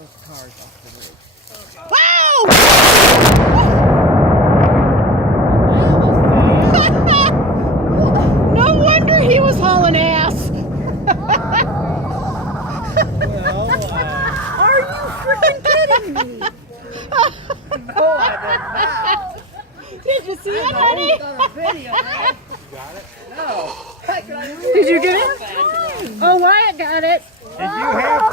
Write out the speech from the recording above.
those cars off the ridge. Wow! No wonder he was hauling ass. Are you freaking kidding me? No, I did not. Did you see it, honey? On a video, man. You got it? No. Did you get it? Oh, Wyatt got it. Did you have